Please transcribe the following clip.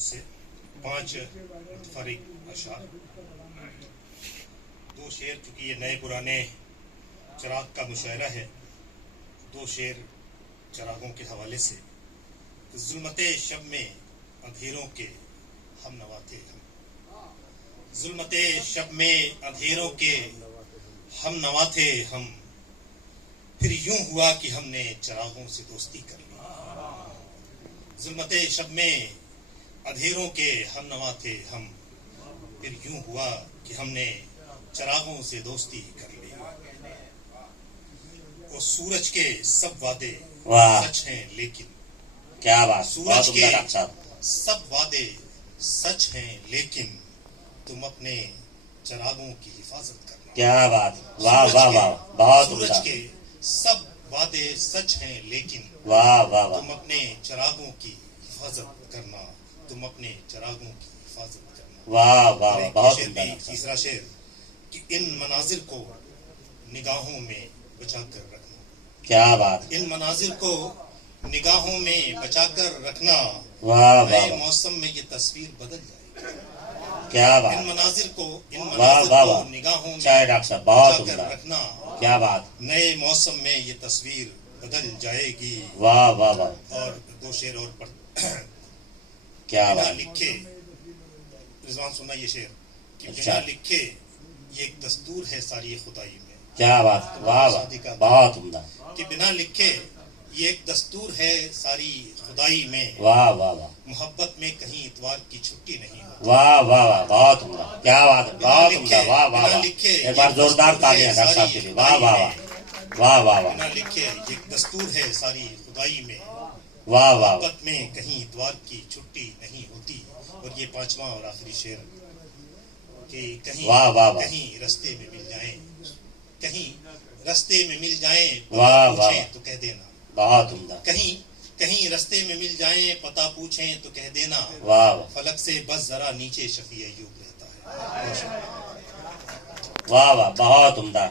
سے 5 منفرد اشعار، 2 شعر، چونکہ یہ نئے پرانے چراغ کا مشاعرہ ہے، 2 شعر چراغوں کے حوالے سے۔ ظلمت شب میں اندھیروں کے ہم نوا تھے ہم، ظلمت شب میں اندھیروں کے ہم نوا تھے ہم، پھر یوں ہوا کہ ہم نے چراغوں سے دوستی کر لی۔ ظلمت شب میں اندھیروں کے ہم نوا تھے ہم، پھر یوں ہوا کہ ہم نے چراغوں سے دوستی کر لی۔ اور سورج کے سب وعدے سچ ہیں لیکن، کیا بات، سورج کے ڈاکٹر صاحب، سب وعدے سچ ہیں لیکن تم اپنے چراغوں کی حفاظت کرنا۔ کیا بات، واہ واہ واہ، بہت عمدہ، سورج کے سب وعدے سچ ہیں لیکن واہ واہ واہ، تم اپنے چراغوں کی حفاظت کرنا، تم اپنے چراغوں کی حفاظت کرنا۔ واہ واہ واہ، بہت شعر عمدہ بھی، ڈاکٹر صاحب۔ تیسرا شعر کہ ان مناظر کو نگاہوں میں بچا کر رکھنا، کیا بات، ان مناظر کو نگاہوں میں بچا کر رکھنا، واہ واہ نئے واہ، موسم میں یہ تصویر بدل جائے گی۔ کیا ان بات، مناظر کو واہ واہ واہ، نگاہوں میں چائے ڈاکٹر صاحب، بہت بچا کر عمدہ، رکھنا، کیا بات، نئے موسم میں یہ تصویر بدل جائے گی۔ واہ واہ واہ، اور 2 شعر اور پڑھ کیا بنا بات، لکھے، رضوان سننا یہ شعر کہ اچھا، بنا لکھے یہ ایک دستور ہے ساری خدائی میں، کیا بات، واہ واہ، بہت عمدہ، کہ بنا لکھے یہ ایک دستور ہے ساری خدائی میں، واہ واہ واہ، محبت میں کہیں اتوار کی چھٹی نہیں ہوتی۔ واہ واہ واہ، بہت عمدہ، کیا بات ہے، بہت عمدہ، واہ واہ بنا واہ، لکھے ایک بار زوردار تالیاں ڈاکٹر صاحب کے لیے، واہ واہ واہ، واہ واہ واہ، بنا لکھے یہ ایک دستور ہے ساری خدائی میں، واہ واہ واہ، محبت میں کہیں اتوار کی چھٹی نہیں ہوتی۔ اور یہ 5واں اور آخری شعر کہ کہیں واہ واہ واہ، کہیں رستے میں مل جائیں، کہیں رستے میں مل جائیں، واہ پتہ واہ پوچھیں واہ، تو کہہ دینا، بہت عمدہ، کہیں رستے میں مل جائیں، پتہ پوچھیں تو کہہ دینا، واہ واہ، فلک سے بس ذرا نیچے شفیع ایوب رہتا ہے۔ واہ واہ، بہت عمدہ،